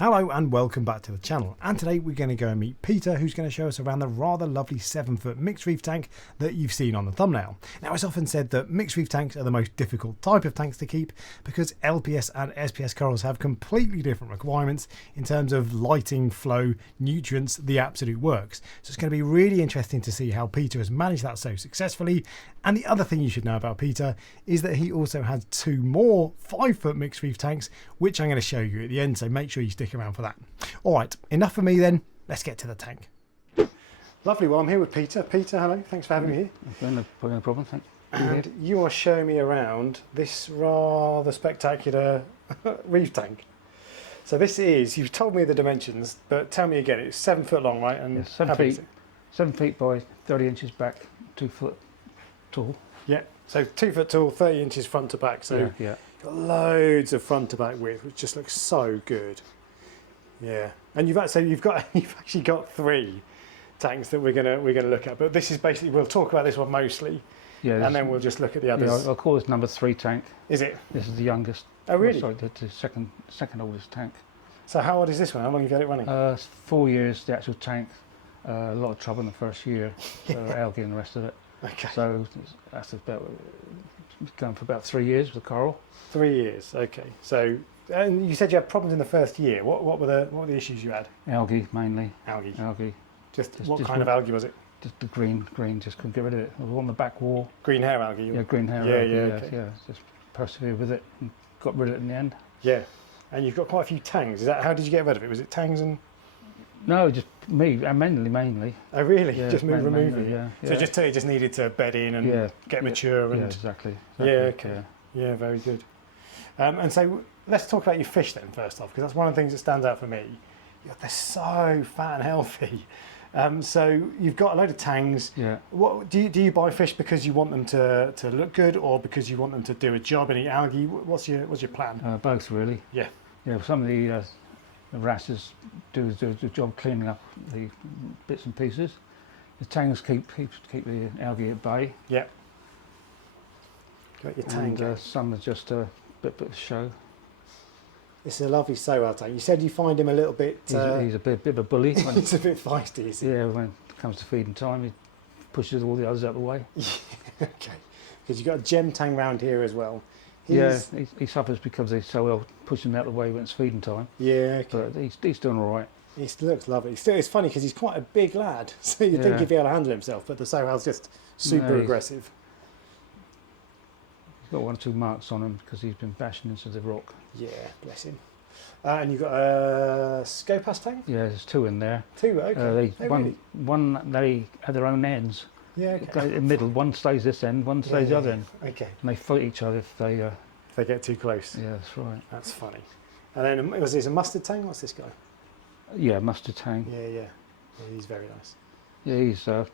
Hello and welcome back to the channel, and today we're going to go and meet Peter, who's going to show us around the rather lovely 7-foot mixed reef tank that you've seen on the thumbnail. Now, it's often said that mixed reef tanks are the most difficult type of tanks to keep because LPS and SPS corals have completely different requirements in terms of lighting, flow, nutrients, the absolute works. So it's going to be really interesting to see how Peter has managed that so successfully. And the other thing you should know about Peter is that he also has 2 more 5-foot mixed reef tanks, which I'm going to show you at the end, so make sure you stick around for that. All right, enough for me then, let's get to the tank. Lovely, well I'm here with Peter. Peter, hello, thanks for having me here. No problem, thanks. And you are showing me around this rather spectacular reef tank. So this is, you've told me the dimensions, but tell me again, it's 7 foot long, right? And yeah, 7 feet by 30 inches back, 2 foot tall. Yeah, so 2 foot tall, 30 inches front to back. So yeah. Got loads of front to back width, which just looks so good. Yeah, and you've actually got 3 tanks that we're gonna look at. But this is basically, we'll talk about this one mostly, and then we'll just look at the others. Yeah, I'll call this number 3 tank. Is it? This is the youngest. Oh really? Sorry, the second oldest tank. So how old is this one? How long have you had it running? It's 4 years, the actual tank. A lot of trouble in the first year, algae and the rest of it. Okay. So that's about going for about 3 years with the coral. 3 years. Okay. So, and you said you had problems in the first year. What were the issues you had? Algae mainly. Algae. Just what kind of algae was it? Just the green. Just couldn't get rid of it. It was on the back wall. Green hair algae. Yeah, green hair algae. Okay. Yeah. Just persevered with it and got rid of it in the end. Yeah. And you've got quite a few tangs. Is that, how did you get rid of it? Was it tangs and? No, just me, mainly. Oh really? Yeah, just removing. Mainly, yeah. So it just needed to bed in and get mature and. Yeah, exactly. Yeah. Okay. Yeah, very good. And so let's talk about your fish then first off, because that's one of the things that stands out for me. They're so fat and healthy. So you've got a load of tangs. Yeah. What do you buy fish because you want them to look good, or because you want them to do a job and eat algae? What's your plan? Both really. Yeah. Yeah. Some of the wrasses do the job cleaning up the bits and pieces. The tangs keep the algae at bay. Yeah. Got your tang. And some are just a bit of show. This is a lovely sow tank. You said you find him a little bit. He's a bit of a bully. He's a bit feisty, is he? Yeah, when it comes to feeding time, he pushes all the others out of the way. Okay, because you've got a gem tang round here as well. He suffers because he's so well pushing him out of the way when it's feeding time. Yeah, okay. But he's doing all right. He looks lovely. Still, it's funny because he's quite a big lad, so you'd think he'd be able to handle himself, but the sow's just super aggressive. He's got 1 or 2 marks on him because he's been bashing into the rock. Yeah, bless him. And you've got a Scopas tank? Yeah, there's 2 in there. 2, okay. One they have their own ends. Yeah, okay. In the middle, one stays this end, one stays the other end. Okay. And they fight each other if they get too close. Yeah, that's right. That's funny. And then was this a mustard tang? What's this guy? Yeah, mustard tang. Yeah, he's very nice. Yeah,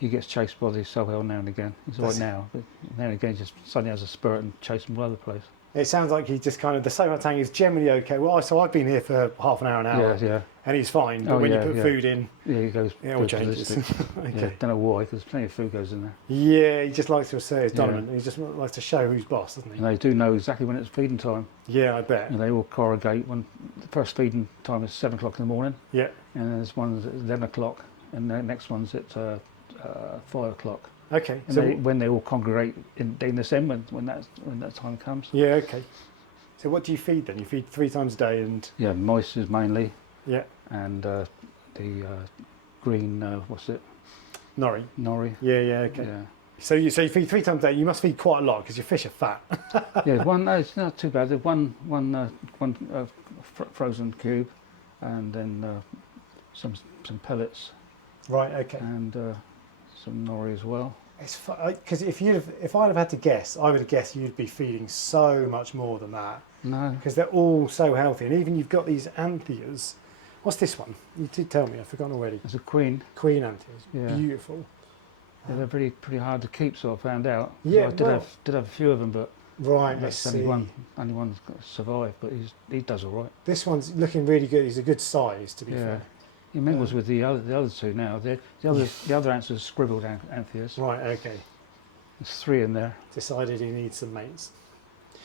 he gets chased by the sow now and again. He's all right now, but now and again he just suddenly has a spurt and chases him all over the place. It sounds like he just kind of, the sow tang is generally okay. Well, so I've been here for half an hour. Yeah. And he's fine, but when you put food in, he goes. It all changes. Okay. Yeah, don't know why, because plenty of food goes in there. Yeah, he just likes to assert his dominant. He just likes to show who's boss, doesn't he? And they do know exactly when it's feeding time. Yeah, I bet. And they all corrugate. When the first feeding time is 7 o'clock in the morning. Yeah. And there's one's at 11 o'clock, and the next one's at 5 o'clock. Okay. And so when they all congregate in this end, when that time comes. Yeah. Okay. So what do you feed then? You feed 3 times a day and. Yeah, moistures mainly. Yeah. And the green, what's it? Nori. Yeah. Okay. Yeah. So you feed 3 times a day. You must feed quite a lot because your fish are fat. Yeah, no, it's not too bad. There's one frozen cube, and then some pellets. Right. Okay. And some nori as well. It's because if I'd have had to guess, I would have guessed you'd be feeding so much more than that. No. Because they're all so healthy, and even you've got these antheas. What's this one? You did tell me. I've forgotten already. It's a queen. Queen antheas. Yeah. Beautiful. Yeah, they're pretty hard to keep, so I found out. Yeah. So I did have a few of them, but right. that's only one's got to survive, but he does all right. This one's looking really good. He's a good size, to be fair. He mingles with the other 2 now. The other ants are scribbled antheas. Right. Okay. There's 3 in there. Decided he needs some mates.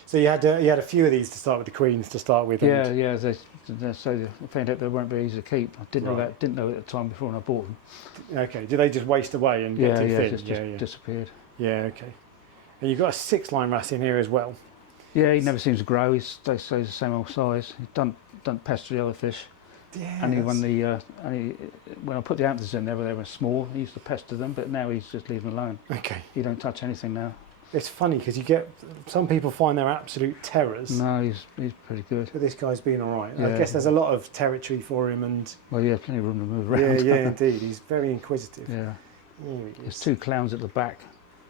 So you had a few of these to start with, the queens to start with. Yeah, and- yeah. So I found out they weren't very easy to keep. I didn't know Right. that. Didn't know at the time before when I bought them. Okay. Do they just waste away and get too thin? Just disappeared. Yeah. Okay. And you've got a 6-line wrasse in here as well. Yeah, he never seems to grow. He stays the same old size. He don't pester the other fish. Yeah. And when I put the antlers in there, they were small. He used to pester them, but now he's just leaving them alone. Okay. He don't touch anything now. It's funny because you get some people find they're absolute terrors. No, he's pretty good. But this guy's been all right. I Yeah. guess there's a lot of territory for him, and Well, yeah, plenty of room to move yeah, around. yeah, indeed. He's very inquisitive. Yeah. Here he There's is. 2 clowns at the back.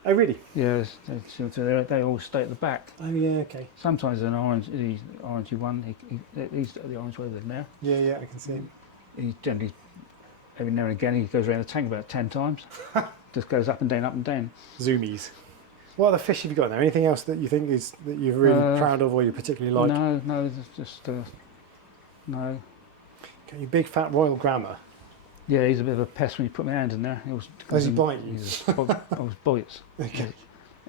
Oh, really? Yeah, they all stay at the back. Oh, yeah. Okay. Sometimes an orangey one. He's the orange one over there. Yeah, yeah. I can see him. He generally, every now and again, he goes around the tank about 10 times. Just goes up and down, up and down. Zoomies. What other fish have you got there? Anything else that you think that you're really proud of or you particularly like? No, just no. Okay, your big fat royal grammar. Yeah, he's a bit of a pest when you put my hand in there. Does he bite you? Always bites. Okay.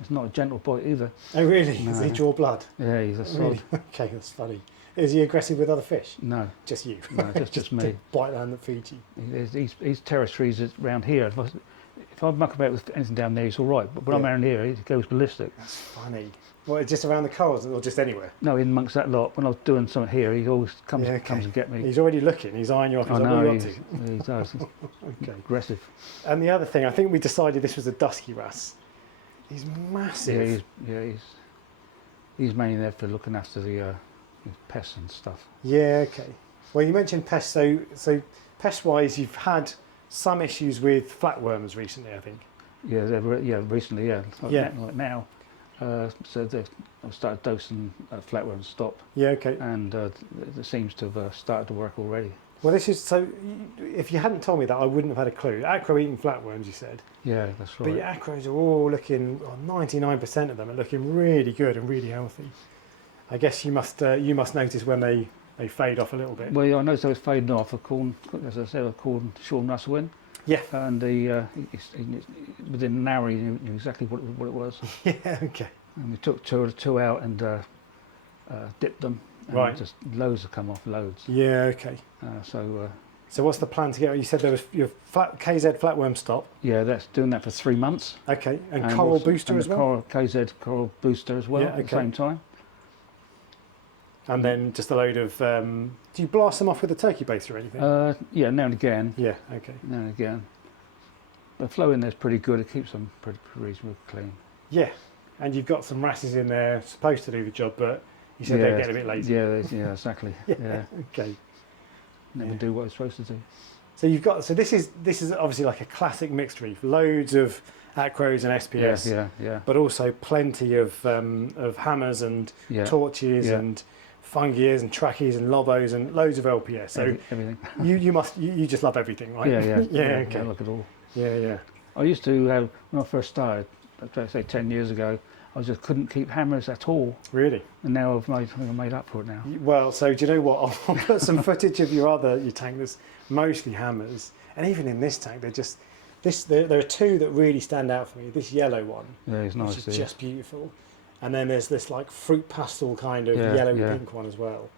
It's not a gentle bite either. Oh, really? No. Does he draw blood? Yeah, he's a sod. Really? Okay, that's funny. Is he aggressive with other fish? No, Just you? no, just me. Bite the hand that feeds you. He's territories around here. If I muck about with anything down there, he's all right. But when I'm around here, he goes ballistic. That's funny. What, just around the corals or just anywhere? No, in amongst that lot. When I was doing something here, he always comes and get me. He's already looking. He's eyeing you up. He's I like, know, what are you up to? he does. He's Okay. aggressive. And the other thing, I think we decided this was a dusky wrasse. He's massive. He's mainly there for looking after the pests and stuff. Yeah, okay. Well, you mentioned pests. So pest-wise, you've had some issues with flatworms recently, I think. Yeah, recently, yeah. Like now. So I've started dosing flatworms stop, Yeah, okay. and it seems to have started to work already. Well, this is so. If you hadn't told me that, I wouldn't have had a clue. Acro eating flatworms, you said. Yeah, that's But right. your acros are all looking. 99% of them are looking really good and really healthy. I guess you must notice when they fade off a little bit. Well, yeah, I noticed they was fading off. As I said, I called Sean Russell in. Yeah. And within an hour he knew exactly what it was. Yeah. Okay. And we took two out and dipped them. And Right. just loads have come off, loads. Yeah. Okay. So what's the plan to get? You said there was your KZ flatworm stop. yeah, that's doing that for 3 months. Okay. And coral also- booster and as the well. KZ coral booster as well Yeah, at the okay. same time. And then just a load of. Do you blast them off with a turkey base or anything? Yeah, now and again. Yeah. Okay. Now and again. The flow in there's pretty good. It keeps them pretty reasonably clean. Yeah. And you've got some wrasses in there supposed to do the job, but you said they're getting a bit lazy. Yeah, exactly. Yeah. Okay. Never Yeah. do what it's supposed to do. So you've got. So this is obviously like a classic mixed reef. Loads of acros and SPS. Yeah. But also plenty of hammers and torches Yeah. and fungias and trackies and lobos and loads of LPS. So Everything. you just love everything, right? Yeah. Okay. I look at all. Yeah. I used to have, when I first started, I'd say 10 years ago, I just couldn't keep hammers at all. Really? And now I've made up for it now. Well, so do you know what? I'll put some footage of your tank that's mostly hammers, and even in this tank, they're just there are two that really stand out for me. This yellow one, Yeah, it's nice. which is just beautiful, and then there's this like fruit pastel kind of yellow pink one as well.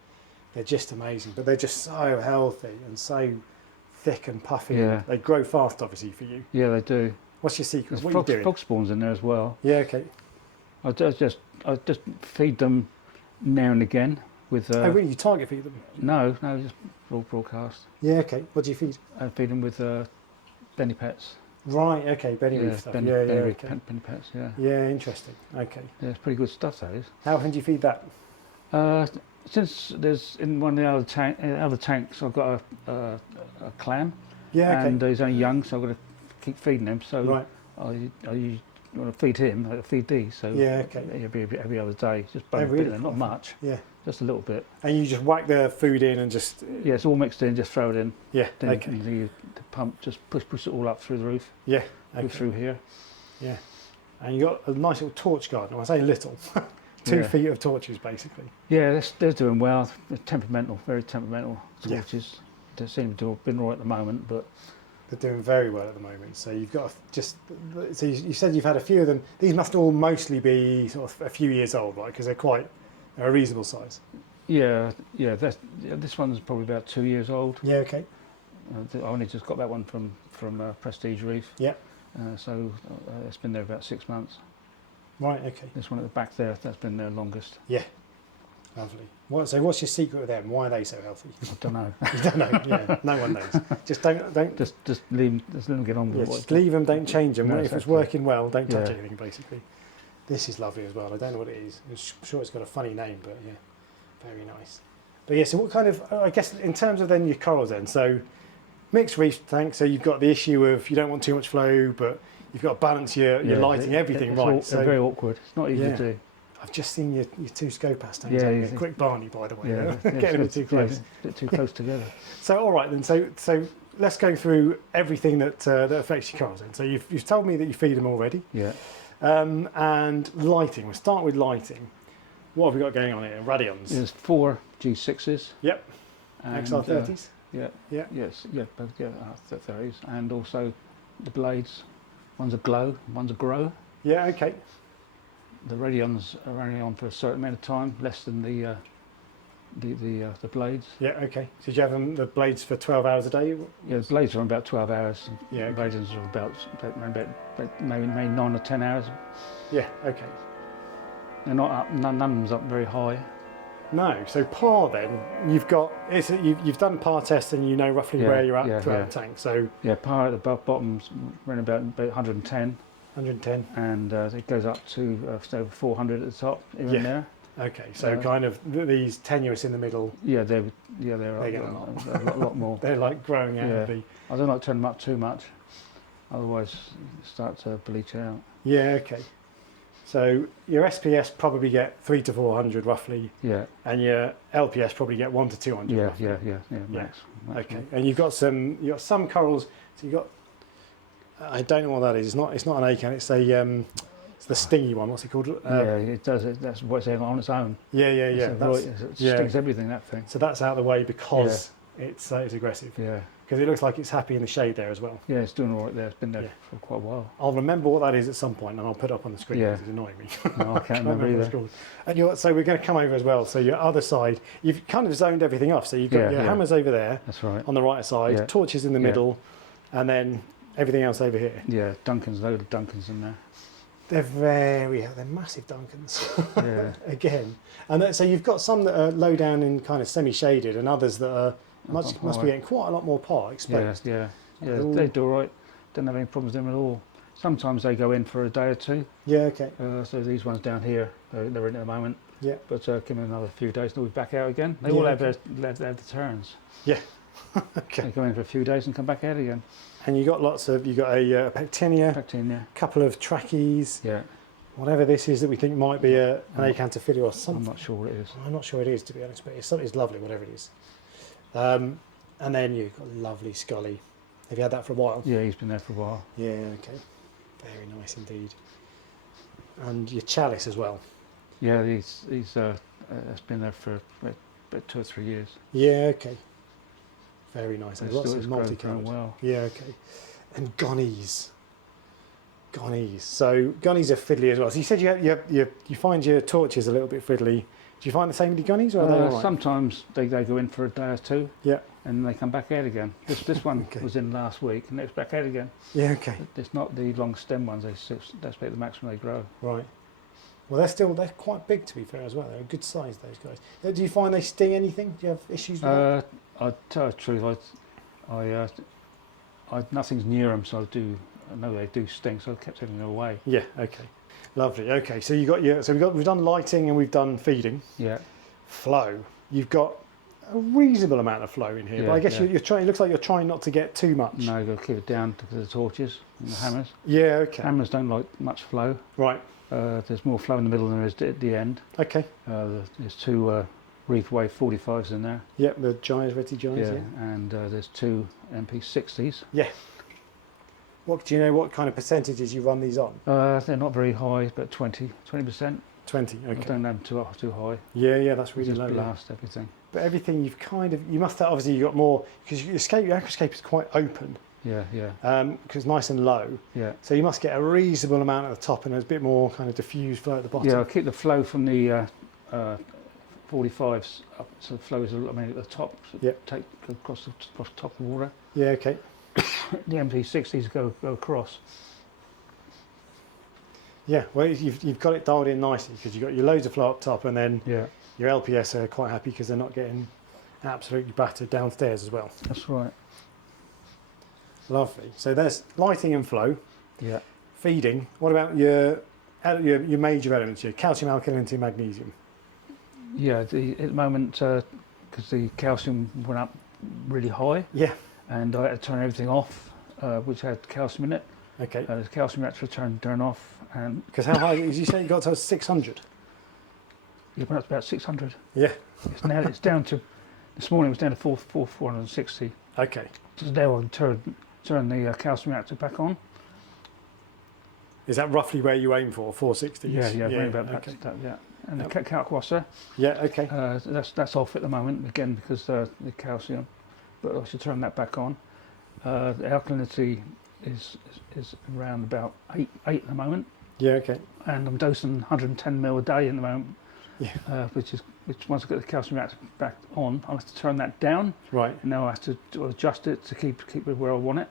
They're just amazing, but they're just so healthy and so thick and puffy. Yeah. They grow fast, obviously, for you. Yeah, they do. What's your secret? There's What are you doing? frog spawns in there as well. Yeah, okay. I just feed them now and again with. Oh, really? You target feed them? No, just broadcast. Yeah, okay. What do you feed? I feed them with Benny Pets. Right, okay. Benny Reef stuff. Benny Okay. Pets. Yeah. Yeah, interesting. Okay. Yeah, it's pretty good stuff. That is. How often do you feed that? Since there's in one of the other tanks, I've got a clam. Yeah, okay. And he's only young, so I've got to keep feeding him. So Right. I want to feed him, I feed these. So Yeah, okay. every other day, just bone really? bit, in, not much, Yeah. just a little bit. And you just whack the food in and just... Yeah, it's all mixed in, just throw it in. Yeah, Then okay. the pump just push it all up through the roof, Yeah, go okay. through here. Yeah. And you got a nice little torch garden. I say little. 2 Yeah. feet of torches, basically. Yeah, they're doing well. They're temperamental, very temperamental Yeah. torches. They seem to have been all right at the moment, but They're doing very well at the moment. So you've got so you said you've had a few of them. These must all mostly be sort of a few years old, right? Because they're a reasonable size. Yeah, this one's probably about 2 years old. Yeah, okay. I only just got that one from Prestige Reef. Yeah. So it's been there about 6 months. Right, okay. This one at the back there, that's been there longest. Yeah. Lovely. So what's your secret with them? Why are they so healthy? I don't know. You don't know, yeah. No one knows. Just don't. Just leave them get on with it. Just leave them, don't change them. No, If exactly. it's working well, don't touch Yeah. anything, basically. This is lovely as well. I don't know what it is. I'm sure it's got a funny name, but yeah, very nice. But yeah, so what kind of, I guess in terms of then your corals then, so mixed reef tank, so you've got the issue of you don't want too much flow, but you've got to balance your lighting, everything it's right. So very awkward. It's not easy Yeah. to do. I've just seen your two Scopas tanks. Yeah, haven't you? yeah. Quick Barney, by the way. Yeah, Getting a bit too close. a bit too close together. So all right then. So let's go through everything that affects your corals then. So you've told me that you feed them already. Yeah. And lighting. We'll start with lighting. What have we got going on here? Radions. There's 4 G6s. Yep. And, XR30s. Yeah. Yeah. Yes. Yeah. Both. Yeah. 30s, and also the blades. One's a glow. One's a grow. Yeah. Okay. The radions are only on for a certain amount of time, less than the blades. Yeah. Okay. So did you have the blades for 12 hours a day? Yeah, the blades are on about 12 hours. And Yeah. the Okay. radions are about maybe 9 or 10 hours. Yeah. Okay. They're not up. None of them's up very high. No. So par then you've got you've done par tests and you know roughly Yeah, where you're at yeah, throughout yeah. the tank. So Yeah, par at the bottom's running about 110, 110. and it goes up to over 400 at the top, even Yeah. there. Okay. So kind of these tenuous in the middle. Yeah, they're They get a lot more. They're like growing out of Yeah. the. I don't like to turn them up too much, otherwise it start to bleach out. Yeah. Okay. So your SPS probably get 300 to 400 roughly, Yeah, and your LPS probably get 100 to 200. yeah, roughly. yeah, max. Okay, and you've got some corals. So you got. I don't know what that is. It's not an acan. It's it's the stingy one. What's it called? Yeah, it does it. That's what it's on its own. Yeah. It stings everything, that thing. So that's out of the way because it's aggressive. Yeah, Because it looks like it's happy in the shade there as well. yeah, it's doing all right there. It's been there Yeah. for quite a while. I'll remember what that is at some point, and I'll put it up on the screen Yeah. because it's annoying me. No, I can't remember what it's either. called. And so we're going to come over as well. So your other side, you've kind of zoned everything off. So you've got Yeah, your yeah. hammers over there That's right. on the right side, Yeah. torches in the Yeah. middle, and then everything else over here. Yeah, Duncan's, load of Duncan's in there. They're massive Duncans. Yeah, Again. And so you've got some that are low down and kind of semi-shaded, and others that are must be getting quite a lot more par yeah, exposed. yeah. Ooh. They do all right. Don't have any problems with them at all. Sometimes they go in for a day or two. Yeah, okay. So these ones down here, they're in at the moment. Yeah. But give them another few days, they'll be back out again. They Yeah, all have okay. their turns. Okay. They go in for a few days and come back out again. And you got you got a pectinia, Pectinia. a couple of trackies, Yeah, whatever this is that we think might be an I'm acanthophilus or I'm something. not sure what it is. I'm not sure it is, to be honest, but it's lovely, whatever it is. And then you've got lovely Scully. Have you had that for a while? Yeah, he's been there for a while. Yeah, okay. Very nice indeed. And your chalice as well. Yeah, he's been there for about 2 or 3 years. Yeah, okay. Very nice. It's There's lots still- of it's grown multicoloured. well. Yeah, okay. And gunnies. Gunnies. So gunnies are fiddly as well. So you said you find your torches a little bit fiddly. Do you find the same with your gunnies, or are they all right? Sometimes they go in for a day or two. Yeah. And they come back out again. This one Okay. was in last week, and it's back out again. Yeah, okay. It's not the long stem ones. That's about the maximum they grow. Right. Well, they're quite big, to be fair, as well. They're a good size, those guys. Do you find they sting anything? Do you have issues with that? I tell the truth, nothing's near them, so I know they do sting, so I kept taking them away. Yeah. Okay. Lovely. Okay. So we've done lighting and we've done feeding. Yeah. Flow. You've got a reasonable amount of flow in here, but Yeah, I guess yeah. you're trying. It looks like you're trying not to get too much. No, you've got to keep it down because of the torches and the hammers. Yeah. Okay. Hammers don't like much flow. Right. There's more flow in the middle than there is at the end. Okay. There's 2 Reef Wave 45s in there. Yep. The giants, Reddy giants. Yeah. And there's 2 MP60s. What do you know? What kind of percentages you run these on? They're not very high, but 20%. 20. I Okay. don't have them too high. Yeah. That's really Just low. Yeah. blast everything. But everything you must have. Obviously, you got more because your acroscape is quite open. Yeah. because it's nice and low. Yeah. So you must get a reasonable amount at the top and there's a bit more kind of diffused flow at the bottom. Yeah, I keep the flow from the 45s up, so the flow is at the top. So Yep. Take go across the top of the water. Yeah, okay. The MT60s go across. Yeah, well, you've got it dialed in nicely because you've got your loads of flow up top, and then Yeah, your LPS are quite happy because they're not getting absolutely battered downstairs as well. that's right. Lovely. So there's lighting and flow. Yeah. Feeding. What about your major elements? Your calcium, alkalinity, magnesium. Yeah, at the moment, because the calcium went up really high, Yeah. and I had to turn everything off, which had calcium in it. Okay. The calcium had to turn off, and Because how high? Did you say you got to 600? it went up to about 600. Yeah. It's down to, this morning it was down to 460. Okay. So now I can turn the calcium reactor back on. Is that roughly where you aim for? 460? Yeah, maybe about okay. that, yeah. And Yep. the calc washer, Yeah. Okay. that's off at the moment again because the calcium, but I should turn that back on. The alkalinity is around about 8 at the moment, Yeah. Okay. and I'm dosing 110 ml a day at the moment. Yeah. Which once I get the calcium reactor back on, I have to turn that down. Right. And now I have to adjust it to keep it where I want it.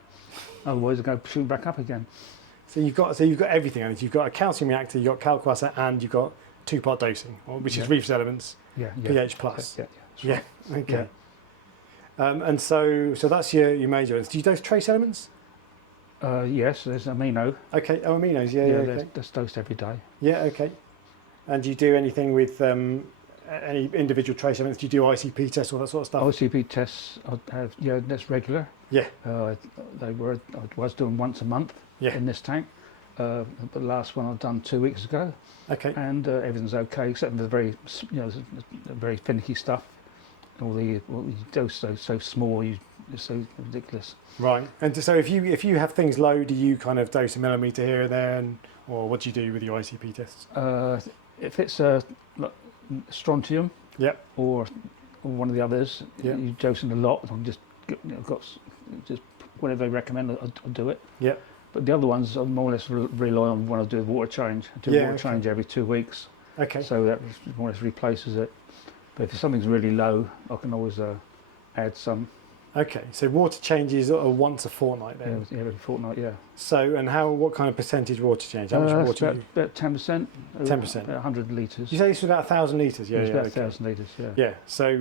Otherwise, I go shooting back up again. So you've got everything on it. You've got a calcium reactor, you've got calcwasser, and you've got 2-part dosing, which is Reef's elements, Yeah. pH plus. Yeah. Yeah. Okay. And so that's your major elements. Do you dose trace elements? Yes, there's amino. Okay. Oh, aminos. Yeah. Okay. That's dosed every day. Yeah. Okay. And do you do anything with any individual trace elements? Do you do ICP tests, all that sort of stuff? OCP tests, that's regular. Yeah. I was doing once a month Yeah. in this tank. The last one I've done 2 weeks ago, Okay. and everything's okay except for the very finicky stuff. All the dose so small, it's so ridiculous. Right. And so if you have things low, do you kind of dose a millimetre here and there, or what do you do with your ICP tests? If it's strontium, Yep. or one of the others, Yeah. you dosing a lot. I'm just just whatever they recommend, I'll do it. Yep. But the other ones, I more or less rely on when I do a water change. I do a water change every 2 weeks, Okay. so that more or less replaces it. But if something's really low, I can always add some. Okay. So water changes are once a fortnight then. Every fortnight, yeah. So what kind of percentage water change? How much water? About 10%. 10%. About 100 litres. You say this was about 1,000 litres? Yeah. It's about Okay. 1,000 litres, yeah. Yeah. So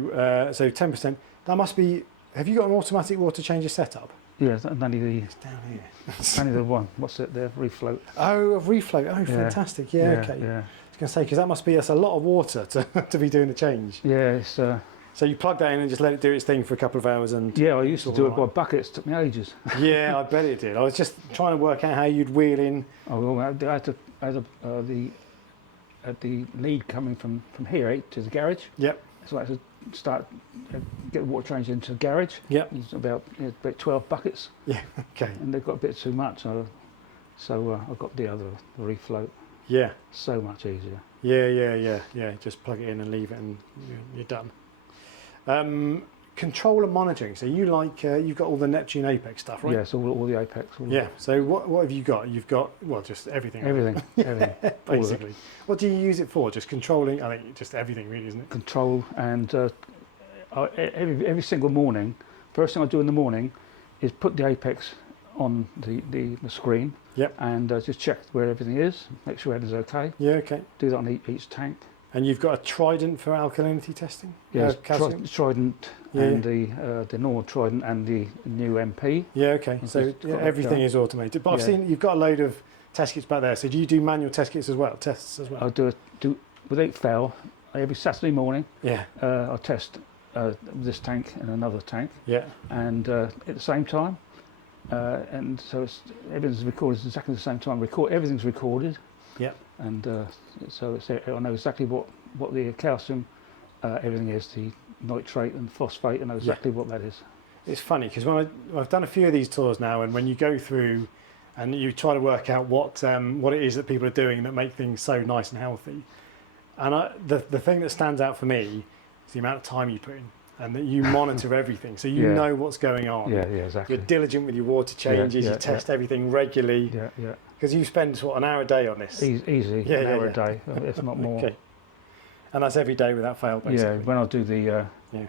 10%. That must be. Have you got an automatic water changer set up? Yeah, and only It's down here. the one. What's it there? Refloat. Oh, a refloat. Oh, fantastic. Yeah. Okay. Yeah. I was going to say because that's a lot of water to be doing the change. Yeah, it's. So you plug that in and just let it do its thing for a couple of hours and. Yeah, I used to it's do all it by right. buckets. It took me ages. Yeah, I bet it did. I was just trying to work out how you'd wheel in. Oh, well, I had the lead coming from here to the garage. Yep. So I had to start get the water changed into the garage. Yep. It's about 12 buckets, Yeah. Okay. and they've got a bit too much. So I got the refloat. Yeah. So much easier. Yeah. Just plug it in and leave it, and you're done. Control and monitoring. So you've got all the Neptune Apex stuff, right? Yes, all the apex. Yeah. So what have you got? You've got just everything. Everything. Basically. What do you use it for? Just controlling? I think just everything, really, isn't it? Control, and every single morning, first thing I do in the morning is put the apex on the screen. Yep. And just check where everything is, make sure everything's okay. Yeah. Okay. Do that on each tank. And you've got a Trident for alkalinity testing? Yes, Calcium? Trident, Yeah. and the normal Trident and the new MP. Yeah, okay. I've So just got everything that. is automated. But I've Yeah. seen you've got a load of test kits back there. So do you do manual tests as well? I'll do without fail every Saturday morning. Yeah. I'll test this tank and another tank, Yeah. and at the same time, and so everything's recorded exactly the same time. Everything's recorded. Yeah. And so I know exactly what the calcium, everything is, the nitrate and phosphate. I know exactly what that is. It's funny because when I've done a few of these tours now, and when you go through and you try to work out what it is that people are doing that make things so nice and healthy, and the thing that stands out for me is the amount of time you put in. and that you monitor everything, so you Yeah. know what's going on. Yeah, exactly. You're diligent with your water changes. yeah, You test everything regularly. Yeah. Because you spend what, an hour a day on this. Easy, Yeah, an yeah, hour yeah. a day, if not more. Okay. And that's every day without fail, basically. Yeah, when I do the Yeah.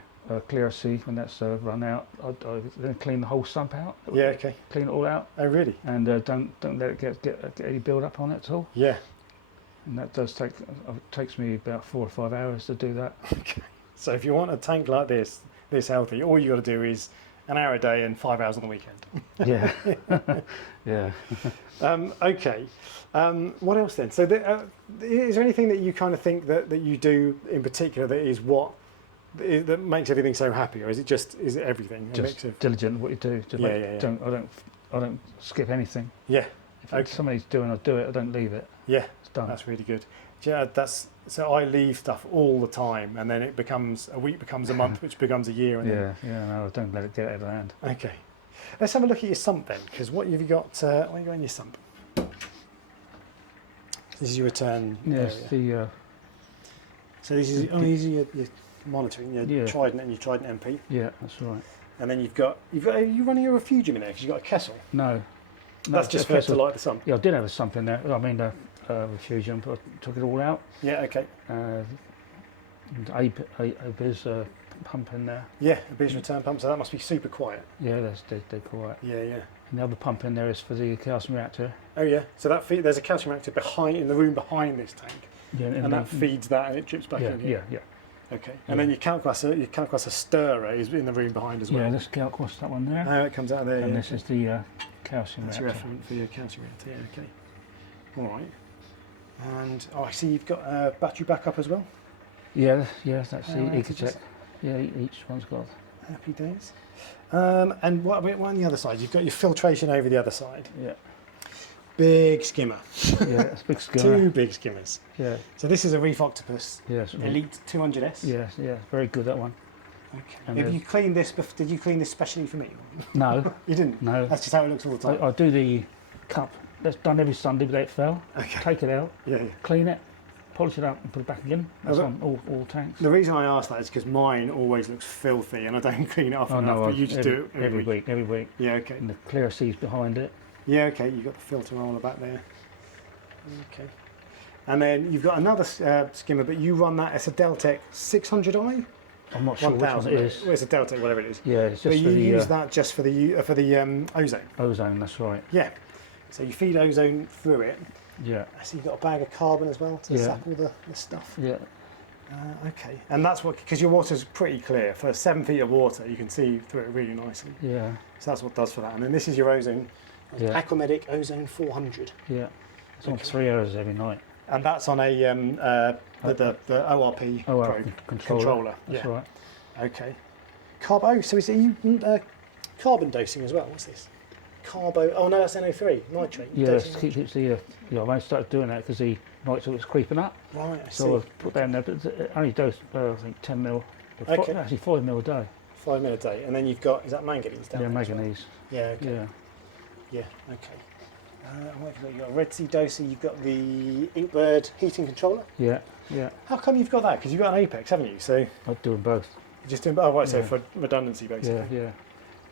clear sea, when that's run out, I then clean the whole sump out. Yeah. Okay. Clean it all out, Oh, really? and don't let it get any build up on it at all. Yeah. And that does takes me about 4 or 5 hours to do that. Okay. So if you want a tank like this healthy, all you got to do is an hour a day and 5 hours on the weekend. Yeah, yeah. Okay. What else then? So is there anything that you kind of think that you do in particular that is that makes everything so happy, or is it everything? A mix Just of, diligent what you do. I don't skip anything. yeah. If somebody's doing, I do it. I don't leave it. Yeah. It's done. That's really good. Yeah, so I leave stuff all the time, and then it becomes a week, becomes a month, which becomes a year. And Yeah, no, I don't let it get out of hand. Okay, let's have a look at your sump then, because what have you got? What have you got in your sump? This is your return Yes, area. So these are your monitoring, your Yeah. Trident and your Trident MP, Yeah, that's right. and then are you running your refugium in there because you've got a kettle? No, That's just for it to light the sump. Yeah, I did have something there. I mean, refugium, but I took it all out. Yeah. Okay. There's a pump in there. Yeah, a bit return pump. So that must be super quiet. Yeah, they're quiet. Yeah. Yeah. And the other pump in there is for the calcium reactor. Oh yeah. So there's a calcium reactor in the room behind this tank. Yeah, And that feeds that, and it drips back in here. Yeah. Okay. And then your calculator stirrer is in the room behind as well. Yeah, this calculator, that one there. Oh, it comes out of there. And Yeah. this is the calcium That's your reactor. efferent for your calcium reactor. Yeah. Okay. All right. And I see you've got a battery backup as well. Yeah, that's the right, EcoCheck. Yeah, each one's got. Happy days. And what about on the other side? You've got your filtration over the other side. Yeah. Big skimmer. Yeah, it's a big skimmer. 2 big skimmers. Yeah. So this is a Reef Octopus Yes. Elite 200S. Yeah, very good, that one. Okay. And Have you cleaned this? Did you clean this specially for me? No, You didn't. no. That's just how it looks all the time. I do the cup. That's done every Sunday without fail. Okay. Take it out, Yeah. clean it, polish it up, and put it back again. That's but- on all tanks. The reason I ask that is because mine always looks filthy and I don't clean it off enough. But you just do it every week. Every week. Yeah. Okay. And the clear seas behind it. Yeah. Okay. You've got the filter roller back there. Okay. And then you've got another skimmer, but you run that. It's a Deltec 600i. I'm not sure which one 1000. it is. Well, it's a Deltec, whatever it is. Yeah, it's But just for you the use that just for the ozone. ozone. That's right. Yeah. So you feed ozone through it. Yeah. I see you've got a bag of carbon as well to Yeah. zap all the stuff. Yeah. Okay. And that's because your water's pretty clear. For 7 feet of water, you can see through it really nicely. Yeah. So that's what it does for that. And then this is your ozone. Yeah. Aquamedic Ozone 400. Yeah. It's on Okay. 3 hours every night. And that's on a the ORP Oh, well, Pro controller. Yeah. That's right. Okay. So is it carbon dosing as well? What's this? Oh no, that's NO3 nitrate. Yeah, dosing. keeps the. I've only started doing that because the nitrate was creeping up. Right. I see. So I've put that in there, but it only dosed I think 10 mil. Okay. Actually 5 mil a day. 5 minute a day, and then you've got is that manganese down Yeah, there as well? manganese. Yeah. Okay. Yeah. Yeah. Okay. What have you got? You've got a Red Sea doser. You've got the Inkbird heating controller. Yeah. How come you've got that? Because you've got an Apex, haven't you? So I'm doing both. you're just doing. Oh right. So Yeah. for redundancy, basically. Yeah.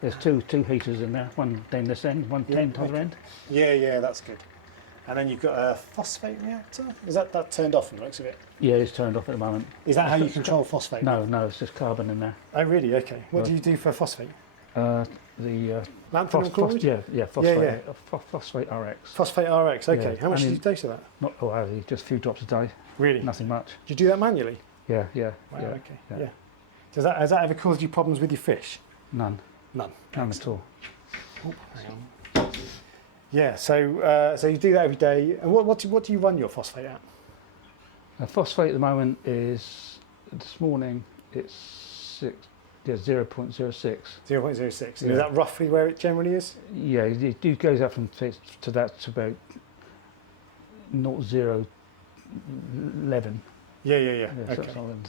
There's two heaters in there. One down this end, one Yeah, down the other okay. end. Yeah. That's good. And then you've got a phosphate reactor. Is that turned off from the looks of it? Yeah, it's turned off at the moment. Is that how you control phosphate? No, it's just carbon in there. Oh really? Okay. What Right. do you do for phosphate? The Lanthanum chloride? phosphate. Phosphate RX. Phosphate RX. Okay. Yeah, How much do only- you dose of that? Not heavy, just a few drops a day. Really? Nothing much. Do you do that manually? Yeah. Wow, yeah. okay. yeah. Yeah. Has that ever caused you problems with your fish? None None. at all. Oh, hang on. Yeah. So you do that every day. And what do you run your phosphate at? Phosphate at the moment is this morning it's 0.06. 0.06. And Yeah. is that roughly where it generally is? Yeah, it goes up from to that to about 0.011. Yeah. Yeah, so Okay. it's fine.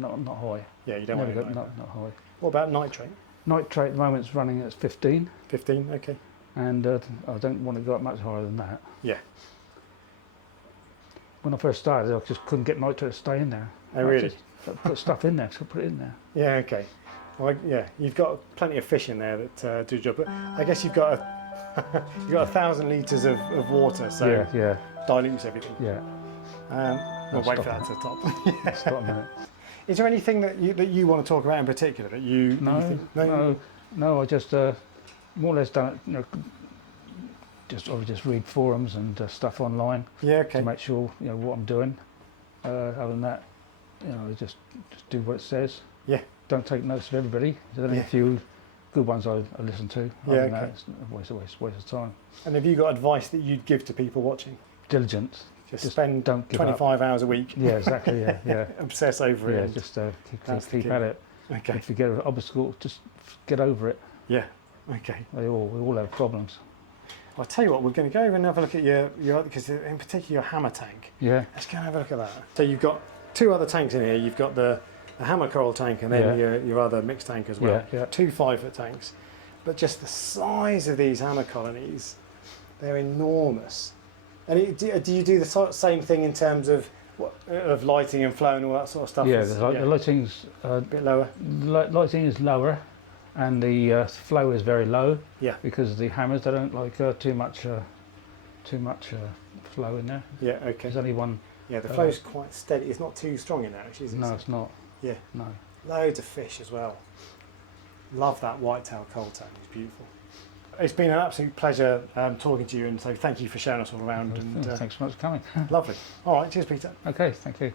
not high. Yeah, you don't Never want got it. not high. What about nitrate? Nitrate at the moment is running at 15, 15. Okay. and I don't want to go up much higher than that. Yeah. When I first started, I just couldn't get nitrate to stay in there. Oh really? Put stuff in there, so put it in there. Yeah. Okay. Well, yeah, you've got plenty of fish in there that do the job. But I guess you've got you've got 1,000 litres of water, so Yeah. dilutes everything. Yeah. We'll wait for that to top. Yeah. Stop a minute. Is there anything that you want to talk about in particular that you think? No. I just more or less done it. Just read forums and stuff online. Yeah, okay. To make sure what I'm doing. Other than that, just do what it says. Yeah. Don't take notes of everybody. There's only a few good ones I listen to. Other than that, it's a waste of time. And have you got advice that you'd give to people watching? Diligence. Just spend don't 25 hours a week. Yeah, exactly. Yeah. Obsess over it. Yeah, just keep at it. Okay. If you get an obstacle, just get over it. Yeah. Okay. We all have problems. I'll tell you what, we're going to go over and have a look at your because in particular your hammer tank. Yeah. Let's go and have a look at that. So you've got 2 other tanks in here. You've got the hammer coral tank and then your other mixed tank as well. Yeah. 2 5-foot tanks. But just the size of these hammer colonies, they're enormous. And do you do the same thing in terms of lighting and flow and all that sort of stuff? Yeah, the lighting's a bit lower. Lighting is lower, and the flow is very low. Yeah. Because the hammers, they don't like too much flow in there. Yeah. Okay. There's only one. Yeah, the flow's quite steady. It's not too strong in there, actually, is it? No, it's not. Yeah. No. Loads of fish as well. Love that whitetail coal tank. It's beautiful. It's been an absolute pleasure talking to you, and so thank you for showing us all around. And Thanks so much for coming. Lovely. All right, cheers, Peter. Okay, thank you.